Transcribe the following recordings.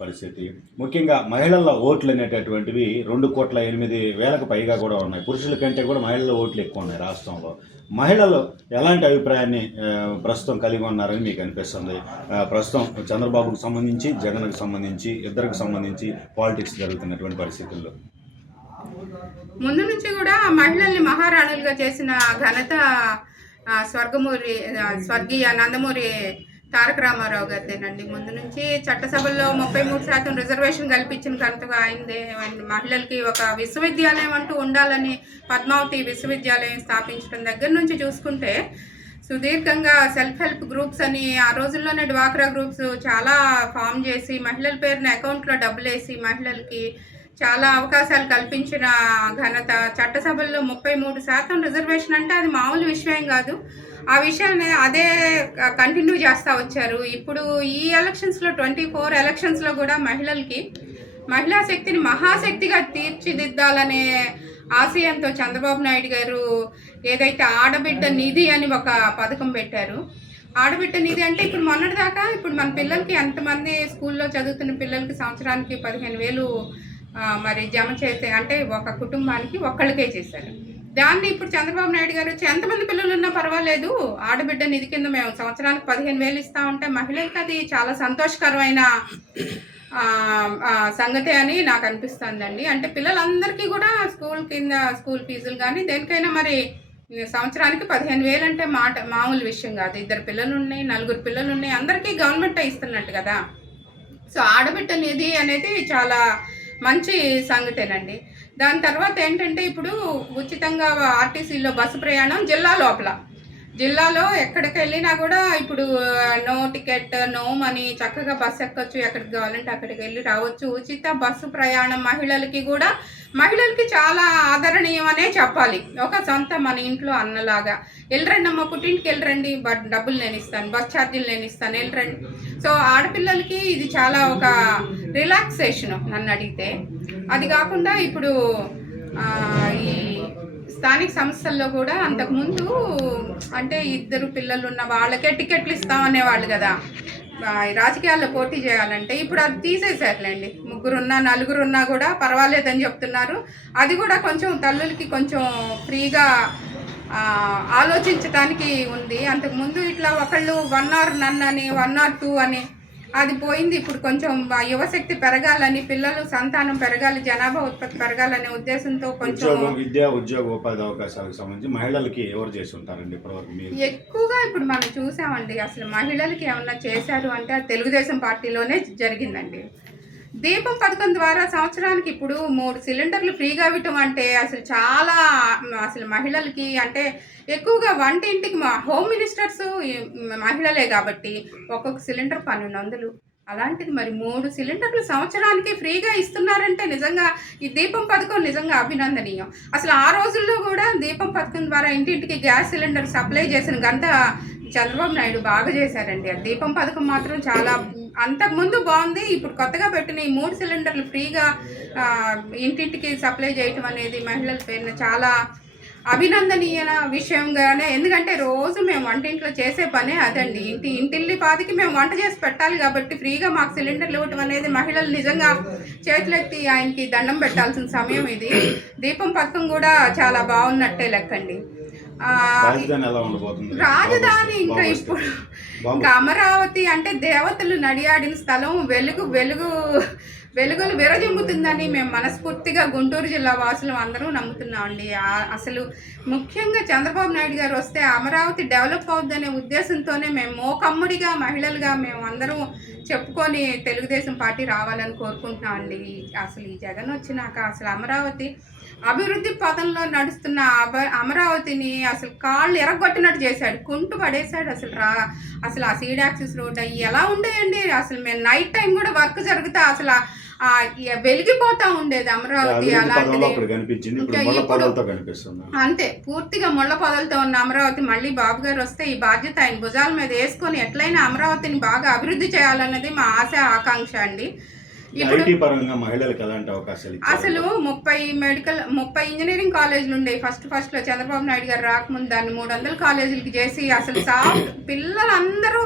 పరిస్థితి. ముఖ్యంగా మహిళల ఓట్లు అనేటటువంటివి 2,08,000,000 పైగా కూడా ఉన్నాయి. పురుషుల కంటే కూడా మహిళల ఓట్లు ఎక్కువ ఉన్నాయి రాష్ట్రంలో. మహిళలు ఎలాంటి అభిప్రాయాన్ని ప్రస్తుతం కలిగి ఉన్నారని మీకు అనిపిస్తుంది? ప్రస్తుతం చంద్రబాబుకు సంబంధించి, జగన్కు సంబంధించి, ఇద్దరికి సంబంధించి పాలిటిక్స్ జరుగుతున్నటువంటి పరిస్థితుల్లో. ముందు నుంచి కూడా మహిళల్ని మహారాణులుగా చేసిన ఘనత స్వర్గీయ నందమూరి తారక రామారావు గారిదేనండి. ముందు నుంచి చట్టసభల్లో 33% రిజర్వేషన్ కల్పించిన ఘనతగా అయిందే. మహిళలకి ఒక విశ్వవిద్యాలయం అంటూ ఉండాలని పద్మావతి విశ్వవిద్యాలయం స్థాపించడం దగ్గర నుంచి చూసుకుంటే సుదీర్ఘంగా సెల్ఫ్ హెల్ప్ గ్రూప్స్ అని ఆ రోజుల్లోనే డ్వాక్రా గ్రూప్స్ చాలా ఫామ్ చేసి మహిళల పేరున అకౌంట్లో డబ్బులు వేసి మహిళలకి చాలా అవకాశాలు కల్పించిన ఘనత. చట్టసభల్లో 33% రిజర్వేషన్ అంటే అది మామూలు విషయం కాదు. ఆ విషయాన్ని అదే కంటిన్యూ చేస్తూ వచ్చారు. ఇప్పుడు ఈ ఎలక్షన్స్లో 24 ఎలక్షన్స్లో కూడా మహిళలకి మహిళా శక్తిని మహాశక్తిగా తీర్చిదిద్దాలనే ఆశయంతో చంద్రబాబు నాయుడు గారు ఏదైతే ఆడబిడ్డ నిధి అని ఒక పథకం పెట్టారు. ఆడబిడ్డ నిధి అంటే ఇప్పుడు మొన్నటిదాకా ఇప్పుడు మన పిల్లలకి ఎంతమంది స్కూల్లో చదువుతున్న పిల్లలకి సంవత్సరానికి 15,000 మరి జమ చేస్తే అంటే ఒక కుటుంబానికి ఒక్కళ్ళకే చేశారు. దాన్ని ఇప్పుడు చంద్రబాబు నాయుడు గారు ఎంతమంది పిల్లలు ఉన్నా పర్వాలేదు, ఆడబిడ్డ నిధి కింద మేము సంవత్సరానికి 15,000 ఇస్తామంటే మహిళలకు అది చాలా సంతోషకరమైన సంగతి అని నాకు అనిపిస్తుందండి. అంటే పిల్లలందరికీ కూడా స్కూల్ ఫీజులు కానీ దేనికైనా మరి సంవత్సరానికి 15,000 అంటే మామూలు విషయం కాదు. 2 పిల్లలు ఉన్నాయి, 4 పిల్లలు ఉన్నాయి, అందరికీ గవర్నమెంటే ఇస్తున్నట్టు కదా. సో ఆడబిడ్డ నిధి అనేది చాలా మంచి సంగతేనండి. దాని తర్వాత ఏంటంటే ఇప్పుడు ఉచితంగా ఆర్టీసీలో బస్సు ప్రయాణం జిల్లాలో ఎక్కడికి వెళ్ళినా కూడా ఇప్పుడు నో టికెట్, నో మనీ, చక్కగా బస్సు ఎక్కొచ్చు, ఎక్కడికి కావాలంటే అక్కడికి వెళ్ళి రావచ్చు. ఉచిత బస్సు ప్రయాణం మహిళలకి చాలా ఆదరణీయం అనే చెప్పాలి. ఒక సొంత మన ఇంట్లో అన్నలాగా వెళ్ళరండి అమ్మ, పుట్టింటికి వెళ్ళరండి, డబ్బులు నేను ఇస్తాను, బస్ ఛార్జీలు నేను ఇస్తాను, వెళ్ళరండి. సో ఆడపిల్లలకి ఇది చాలా ఒక రిలాక్సేషన్ నన్ను అడిగితే. అది కాకుండా ఇప్పుడు ఈ స్థానిక సంస్థల్లో కూడా అంతకుముందు అంటే 2 పిల్లలు ఉన్న వాళ్ళకే టికెట్లు ఇస్తామనేవాళ్ళు కదా రాజకీయాల్లో పోటీ చేయాలంటే. ఇప్పుడు అది తీసేసారులేండి. 3 ఉన్నా 4 ఉన్నా కూడా పర్వాలేదని చెప్తున్నారు. అది కూడా కొంచెం తల్లులకి కొంచెం ఫ్రీగా ఆలోచించడానికి ఉంది. అంతకుముందు ఇట్లా ఒకళ్ళు 1 or none అని 1 or 2 అని అది పోయింది. ఇప్పుడు కొంచెం యువశక్తి పెరగాలని, పిల్లలు సంతానం పెరగాలి, జనాభా ఉత్పత్తి పెరగాలనే ఉద్దేశంతో కొంచెం విద్యా ఉద్యోగ ఉపాధి అవకాశాలకు సంబంధించి మహిళలకి ఎవరు చేసి ఉంటారండి ఇప్పటివరకు? ఎక్కువగా ఇప్పుడు మనం చూసామండి. అసలు మహిళలకి ఏమన్నా చేశారు అంటే అది తెలుగుదేశం పార్టీలోనే జరిగిందండి. దీపం పథకం ద్వారా సంవత్సరానికి ఇప్పుడు 3 సిలిండర్లు ఫ్రీగా ఇవ్వటం అంటే అసలు మహిళలకి అంటే ఎక్కువగా వంటింటికి హోమ్ మినిస్టర్స్ మహిళలే కాబట్టి ఒక్కొక్క సిలిండర్ 1,200. అలాంటిది మరి 3 సిలిండర్లు సంవత్సరానికి ఫ్రీగా ఇస్తున్నారంటే నిజంగా ఈ దీపం పథకం నిజంగా అభినందనీయం. అసలు ఆ రోజుల్లో కూడా దీపం పథకం ద్వారా ఇంటింటికి గ్యాస్ సిలిండర్ సప్లై చేసిన ఘనత చంద్రబాబు నాయుడు బాగా చేశారండి. ఆ దీపం పథకం మాత్రం చాలా అంతకుముందు బాగుంది. ఇప్పుడు కొత్తగా పెట్టిన ఈ 3 సిలిండర్లు ఫ్రీగా ఇంటింటికి సప్లై చేయటం అనేది మహిళల పేరున చాలా అభినందనీయ విషయంగానే. ఎందుకంటే రోజు మేము వంటింట్లో చేసే పనే అదండి. ఇంటిల్లి పాదికి మేము వంట చేసి పెట్టాలి కాబట్టి ఫ్రీగా మాకు సిలిండర్లు ఇవ్వటం అనేది మహిళలు నిజంగా చేతులెత్తి ఆయనకి దండం పెట్టాల్సిన సమయం ఇది. దీపం పథకం కూడా చాలా బాగున్నట్టే లెక్కండి. రాజధాని ఇంకా ఇప్పుడు ఇంకా అమరావతి అంటే దేవతలు నడియాడిన స్థలం, వెలుగులు విరజిమ్ముతుందని మేము మనస్ఫూర్తిగా గుంటూరు జిల్లా వాసులు అందరూ నమ్ముతున్నామండి. అసలు ముఖ్యంగా చంద్రబాబు నాయుడు గారు వస్తే అమరావతి డెవలప్ అవుద్దనే ఉద్దేశంతోనే మేము మోకమ్ముడిగా మహిళలుగా మేము అందరం చెప్పుకొని తెలుగుదేశం పార్టీ రావాలని కోరుకుంటున్నామండి. అసలు ఈ జగన్ వచ్చినాక అసలు అమరావతి అభివృద్ధి పథంలో నడుస్తున్న అమరావతిని అసలు కాళ్ళు ఎరగొట్టినట్టు చేశాడు, కుంటు పడేశాడు. అసలు ఆ సీడ్ యాక్సిస్ రోడ్ అవి ఎలా ఉండేయండి. అసలు మేము నైట్ టైం కూడా వర్క్ జరిగితే అసలు వెలిగిపోతా ఉండేది అమరావతి. అలాంటిది అంతే పూర్తిగా ముళ్ళ పొదలతో ఉన్న అమరావతి మళ్ళీ బాబు గారు వస్తే ఈ బాధ్యత ఆయన భుజాల మీద వేసుకొని ఎట్లయినా అమరావతిని బాగా అభివృద్ధి చేయాలన్నది మా ఆశ ఆకాంక్ష అండి. ఇప్పుడు ఐటీ పరంగా మహిళలకు ఎలాంటి అవకాశాలు ఇచ్చారు? అసలు 30 ఇంజనీరింగ్ కాలేజీలు ఉండేవి ఫస్ట్ లో చంద్రబాబు నాయుడు గారు రాకముందు. దాన్ని 300 కాలేజీలకి చేసి అసలు పిల్లలందరూ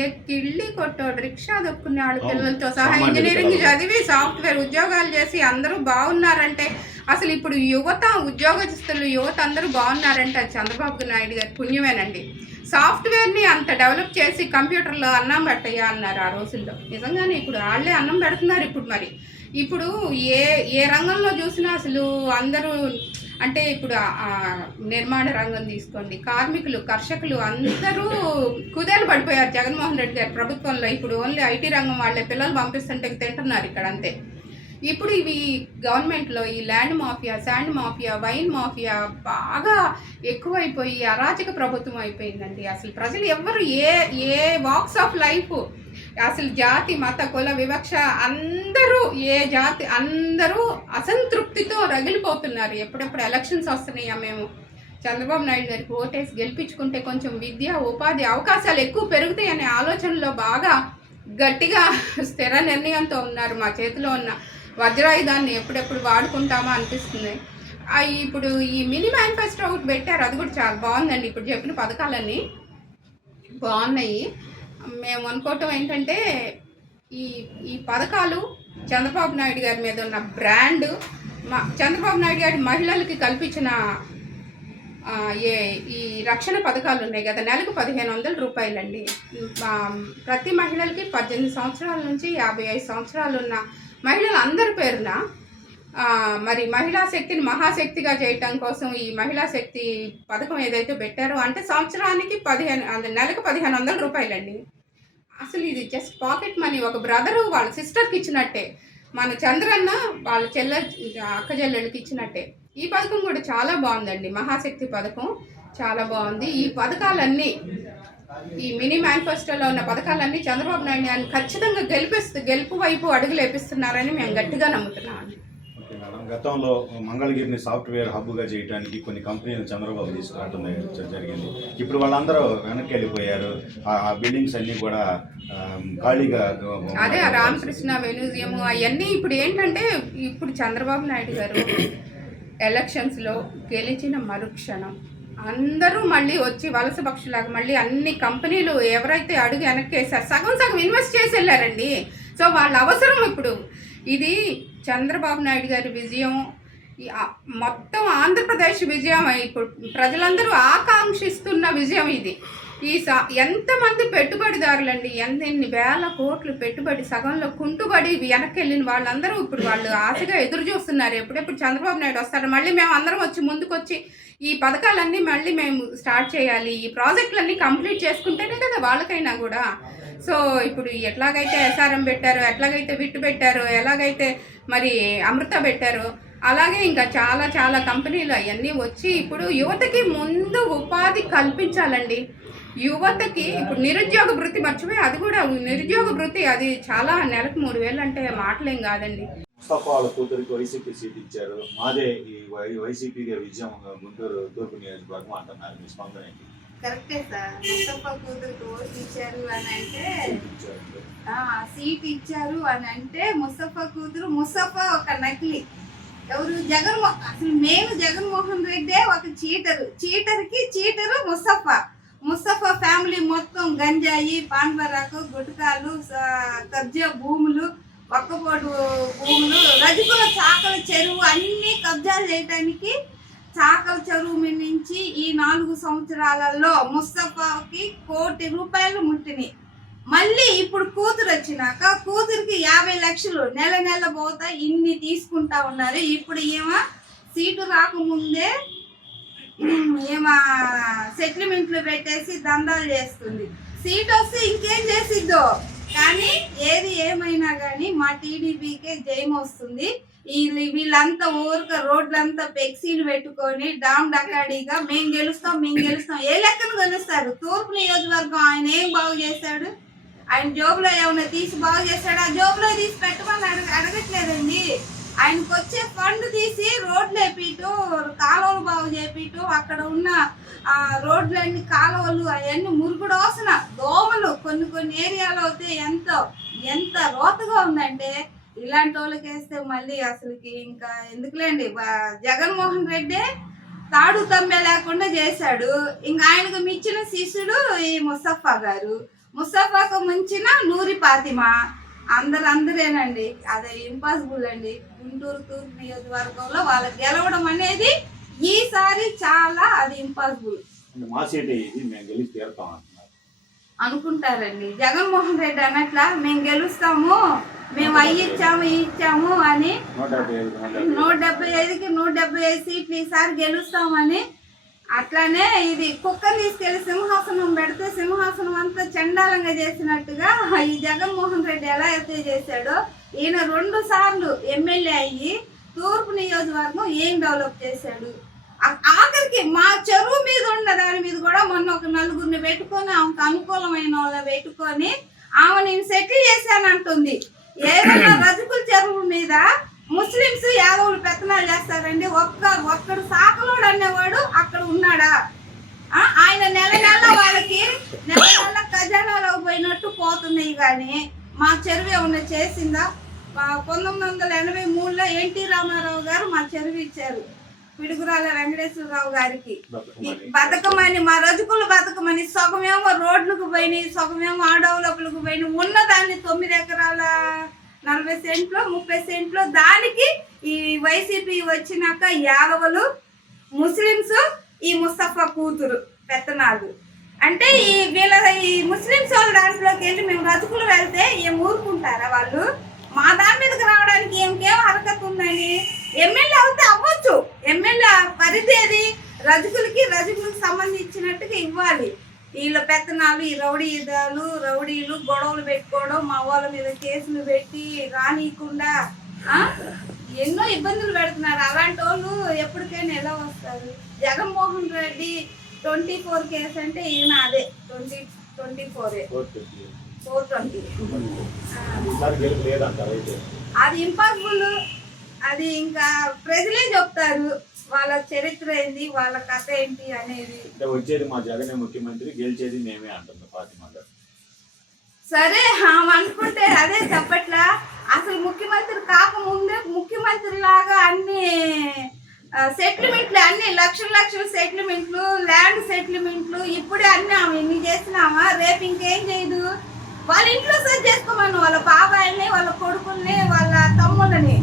ఏ కిళ్ళి కొట్టోడు రిక్షా దొక్కునే వాళ్ళు పిల్లలతో సహా ఇంజనీరింగ్ చదివి సాఫ్ట్వేర్ ఉద్యోగాలు చేసి అందరూ బాగున్నారంటే, అసలు ఇప్పుడు ఉద్యోగస్తులు యువత అందరూ బాగున్నారంటే అది చంద్రబాబు నాయుడు గారి పుణ్యమేనండి. సాఫ్ట్వేర్ని అంత డెవలప్ చేసి కంప్యూటర్లో అన్నం పెట్టయ్యా అన్నారు ఆ రోజుల్లో. నిజంగానే ఇప్పుడు వాళ్ళే అన్నం పెడుతున్నారు. ఇప్పుడు ఏ రంగంలో చూసినా అసలు అందరూ అంటే ఇప్పుడు నిర్మాణ రంగం తీసుకోండి, కార్మికులు, కర్షకులు అందరూ కుదేలు పడిపోయారు జగన్మోహన్ రెడ్డి గారి ప్రభుత్వంలో. ఇప్పుడు ఓన్లీ ఐటీ రంగం వాళ్ళే పిల్లలు పంపిస్తుంటే తింటున్నారు ఇక్కడ అంతే. ఇప్పుడు ఇవి గవర్నమెంట్లో ఈ land mafia, sand mafia, wine mafia బాగా ఎక్కువైపోయి అరాచక ప్రభుత్వం అయిపోయిందండి. అసలు ప్రజలు ఎవరు ఏ వాక్స్ ఆఫ్ లైఫ్, అసలు జాతి మత కుల వివక్ష అందరూ అసంతృప్తితో రగిలిపోతున్నారు. ఎప్పుడెప్పుడు ఎలక్షన్స్ వస్తున్నాయా, మేము చంద్రబాబు నాయుడు గారికి ఓటేసి గెలిపించుకుంటే కొంచెం విద్య ఉపాధి అవకాశాలు ఎక్కువ పెరుగుతాయనే ఆలోచనలో బాగా గట్టిగా స్థిర నిర్ణయంతో ఉన్నారు. మా చేతిలో ఉన్న వజ్రాయుధాన్ని ఎప్పుడెప్పుడు వాడుకుంటామా అనిపిస్తుంది. ఇప్పుడు ఈ మినీ మేనిఫెస్టో ఒకటి పెట్టారు, అది కూడా చాలా బాగుందండి. ఇప్పుడు చెప్పిన పథకాలన్నీ బాగున్నాయి. మేము అనుకోవటం ఏంటంటే ఈ పథకాలు చంద్రబాబు నాయుడు గారి మీద ఉన్న బ్రాండ్, చంద్రబాబు నాయుడు గారి మహిళలకి కల్పించిన ఈ రక్షణ పథకాలు ఉన్నాయి కదా, నెలకు 1500 రూపాయలండి. ప్రతి మహిళలకి 18 సంవత్సరాల నుంచి 55 సంవత్సరాలు ఉన్న మహిళలందరి పేరున మరి మహిళా శక్తిని మహాశక్తిగా చేయటం కోసం ఈ మహిళా శక్తి పథకం ఏదైతే పెట్టారో అంటే సంవత్సరానికి నెలకు 1500 రూపాయలండి. అసలు ఇది జస్ట్ పాకెట్ మనీ. ఒక బ్రదరు వాళ్ళ సిస్టర్కి ఇచ్చినట్టే, మన చంద్రన్న వాళ్ళ అక్క చెల్లెళ్ళకి ఇచ్చినట్టే. ఈ పథకం కూడా చాలా బాగుందండి, మహాశక్తి పథకం చాలా బాగుంది. ఈ పథకాలన్నీ, ఈ మినీ మేనిఫెస్టోలో ఉన్న పథకాలన్నీ చంద్రబాబు నాయుడు గారిని ఖచ్చితంగా గెలుపు వైపు అడుగులు వేపిస్తున్నారని మేము గట్టిగా నమ్ముతున్నాం. ఓకే మేడం, గతంలో మంగళగిరిని సాఫ్ట్వేర్ హబ్గా చేయడానికి కొన్ని కంపెనీలు చంద్రబాబు తీసుకురావడం జరిగింది. ఇప్పుడు వాళ్ళందరూ వెనక్కి వెళ్ళిపోయారు. ఆ బిల్డింగ్స్ అన్నీ కూడా ఖాళీగా, అదే రామకృష్ణ మ్యూజియం అవన్నీ. ఇప్పుడు ఏంటంటే ఇప్పుడు చంద్రబాబు నాయుడు గారు ఎలక్షన్స్లో గెలిచిన మరుక్షణం అందరూ మళ్ళీ వచ్చి వలస పక్షులాగా మళ్ళీ అన్ని కంపెనీలు ఎవరైతే అడుగు వెనక్కేసారు సగం ఇన్వెస్ట్ చేసి వెళ్ళారండి. సో వాళ్ళ అవసరం ఇప్పుడు ఇది చంద్రబాబు నాయుడు గారి విజయం, మొత్తం ఆంధ్రప్రదేశ్ విజయం. ఇప్పుడు ప్రజలందరూ ఆకాంక్షిస్తున్న విజయం ఇది. ఎంతమంది పెట్టుబడిదారులండి, ఎన్ని వేల కోట్లు పెట్టుబడి సగంలో కుంటుబడి వెనక్కి వెళ్ళిన వాళ్ళందరూ ఇప్పుడు వాళ్ళు ఆశగా ఎదురు చూస్తున్నారు ఎప్పుడెప్పుడు చంద్రబాబు నాయుడు వస్తారు, మళ్ళీ మేము అందరం వచ్చి ముందుకొచ్చి ఈ పథకాలన్నీ మళ్ళీ మేము స్టార్ట్ చేయాలి, ఈ ప్రాజెక్టులన్నీ కంప్లీట్ చేసుకుంటేనే కదా వాళ్ళకైనా కూడా. సో ఇప్పుడు ఎట్లాగైతే ఎస్ఆర్ఎం పెట్టారో, ఎట్లాగైతే విట్టు పెట్టారో, ఎలాగైతే మరి అమృత పెట్టారో, అలాగే ఇంకా చాలా చాలా కంపెనీలు అవన్నీ వచ్చి ఇప్పుడు యువతకి ముందు ఉపాధి కల్పించాలండి. యువతకి ఇప్పుడు నిరుద్యోగ వృత్తి మర్చిపోయి, అది కూడా నిరుద్యోగ వృత్తి, అది చాలా నెలకు 3000 అంటే మాటలేం కాదండి. ముస్తఫా వాళ్ళ కూతురికి వైసీపీ సీట్ ఇచ్చారు, మాదే ఈ వైసీపీ విజయం గుంటూరు తూర్పు నియోజకవర్గం అంటున్నారు. మీ స్పందన ఏంటి? కరెక్టే సార్, ముస్తఫా కూతురికి ఓటు ఇచ్చారు అని అంటే, సీట్ ఇచ్చారు అని అంటే ముస్తఫా కూతురు, ముస్తఫా ఒక నకిలీ. ఎవరు? అసలు నేను జగన్మోహన్ రెడ్డే ఒక చీటర్కి చీటరు ముస్తఫా ఫ్యామిలీ మొత్తం గంజాయి, పాన్బరాకు, గుట్కాలు, కబ్జా భూములు, ఒక్కపోటు భూములు, రజకుల చాకల చెరువు అన్ని కబ్జాలు చేయడానికి చాకల చెరువు మీద నుంచి ఈ 4 సంవత్సరాలలో ముస్తఫాకి 1 కోటి రూపాయలు ముట్టినాయి. మళ్ళీ ఇప్పుడు కూతురు వచ్చినాక కూతురికి 50 లక్షలు నెల పోతా ఇన్ని తీసుకుంటా ఉన్నారు. ఇప్పుడు ఏమో సీటు రాకముందే ఏమో సెటిల్మెంట్లు పెట్టేసి దందాలు చేస్తుంది. సీట్ వస్తే ఇంకేం చేసిద్దో కానీ ఏది ఏమైనా కానీ మా టీడీపీకే జయం వస్తుంది. వీళ్ళంతా ఊరిక రోడ్లంతా ఫ్లెక్సీలు పెట్టుకొని డకాడీగా మేము గెలుస్తాం ఏ లెక్కను గెలుస్తారు? తూర్పు నియోజకవర్గం ఆయన ఏం బాగు చేశాడు? ఆయన జోబులో ఏమైనా తీసి బాగు చేశాడు? ఆ జోబులో తీసి పెట్టమని అడగట్లేదండి. ఆయనకు వచ్చే ఫండ్ తీసి రోడ్లు వేపిటూ, కాలువలు బాగు చేపిటూ, అక్కడ ఉన్న రోడ్లన్నీ కాలువలు అవన్నీ మురుగుడు వస్తున్న దోమలు కొన్ని ఏరియాలో అయితే ఎంత రోతగా ఉందంటే ఇలాంటి వాళ్ళకి వేస్తే మళ్ళీ అసలుకి ఇంకా ఎందుకులేండి. జగన్మోహన్ రెడ్డి తాడు తమ్మె లేకుండా చేశాడు. ఇంకా ఆయనకు మించిన శిష్యుడు ఈ ముస్తఫా గారు, ముస్తఫాకు మించిన నూరి ఫాతిమా. అందరేనండి. అదే ఇంపాసిబుల్ అండి. గుంటూరు తూర్పు నియోజకవర్గంలో వాళ్ళకి గెలవడం అనేది ఈసారి చాలా అది ఇంపాసిబుల్ మా సీట్ ఇది మేము గెలిచి తీరుతాం అంటున్నారు అనుకుంటారండి. జగన్మోహన్ రెడ్డి అన్నట్లా మేము గెలుస్తాము, మేము అవి ఇచ్చాము అని 175కి 175 సీట్లు ఈసారి గెలుస్తామని. అట్లానే ఇది కుక్కని తీసుకెళ్లి సింహాసనం పెడితే సింహాసనం అంతా చండాలంగా చేసినట్టుగా ఈ జగన్మోహన్ రెడ్డి ఎలా అయితే చేశాడో ఈయన 2 సార్లు ఎమ్మెల్యే అయ్యి తూర్పు నియోజకవర్గం ఏం డెవలప్ చేశాడు. ఆఖరికి మా చెరువు మీద ఉన్న దాని మీద కూడా మొన్న ఒక 4గురిని పెట్టుకొని ఆమెకు అనుకూలమైన వాళ్ళని పెట్టుకొని ఆమె నేను సెటిల్ చేశానంటుంది. ఏదన్నా రజకుల చెరువు మీద ముస్లింస్ యాదవులు పెత్తనాలు చేస్తారండి. ఒక్కడు సాకలోడు అనేవాడు అక్కడ ఉన్నాడా? ఆయన నెల వాళ్ళకి నెల ఖజానాలో పోయినట్టు పోతున్నాయి. కానీ మా చెరువు ఏమన్నా చేసిందా? 1983లో ఎన్టీ రామారావు గారు మా చెరువు ఇచ్చారు పిడుగురాల వెంకటేశ్వరరావు గారికి. బతకమని మా రజకులు బతకమని సగమేమో రోడ్లకు పోయినాయి, సగమేమో ఆడవులకు పోయినాయి. ఉన్నదాన్ని 9 ఎకరాల 40 సెంట్లు 30 సెంట్లు దానికి ఈ వైసీపీ వచ్చినాక యాదవులు, ముస్లింస్, ఈ ముస్తఫా కూతురు పెత్తనాలు. అంటే ఈ ముస్లింస్ వాళ్ళ దాంట్లోకి వెళ్ళి మేము రజకులు వెళ్తే ఏం ఊరుకుంటారా వాళ్ళు? మా దాని మీదకి రావడానికి ఇంకేం హరకత్ ఉందని. ఎమ్మెల్యే అవుతే అవ్వచ్చు. ఎమ్మెల్యే పరిధి అది రజకులకు సంబంధించినట్టుగా ఇవ్వాలి. వీళ్ళ పెత్తనాలు, ఈ రౌడీలు గొడవలు పెట్టుకోవడం, మా వాళ్ళ మీద కేసులు పెట్టి రానియకుండా ఎన్నో ఇబ్బందులు పెడుతున్నారు. అలాంటి వాళ్ళు ఎప్పటికైనా ఎలా వస్తారు? జగన్మోహన్ రెడ్డి 24 కేసు అంటే ఈయన అదే 24 420. అది ఇంపాసిబుల్. అది ఇంకా ప్రజలే చెప్తారు వాళ్ళ చరిత్ర ఏంది, వాళ్ళ కథ ఏంటి అనేది. వచ్చేది మా జగనే ముఖ్యమంత్రి, గెలిచేది మేమే అంటుంది ఫాతిమా గారు. సరే అనుకుంటే అదే చెప్పట్లా. అసలు ముఖ్యమంత్రి కాకముందే ముఖ్యమంత్రి లాగా అన్ని సెటిల్మెంట్లు, అన్ని లక్షల సెటిల్మెంట్లు, ల్యాండ్ సెటిల్మెంట్లు ఇప్పుడే అన్ని ఆమె ఇన్ని చేసినామా? రేపు ఇంకేం చేయదు. వాళ్ళ ఇంట్లో సెట్ చేసుకోమని వాళ్ళ బాబాయిల్ని, వాళ్ళ కొడుకుల్ని, వాళ్ళ తమ్ముళ్ళని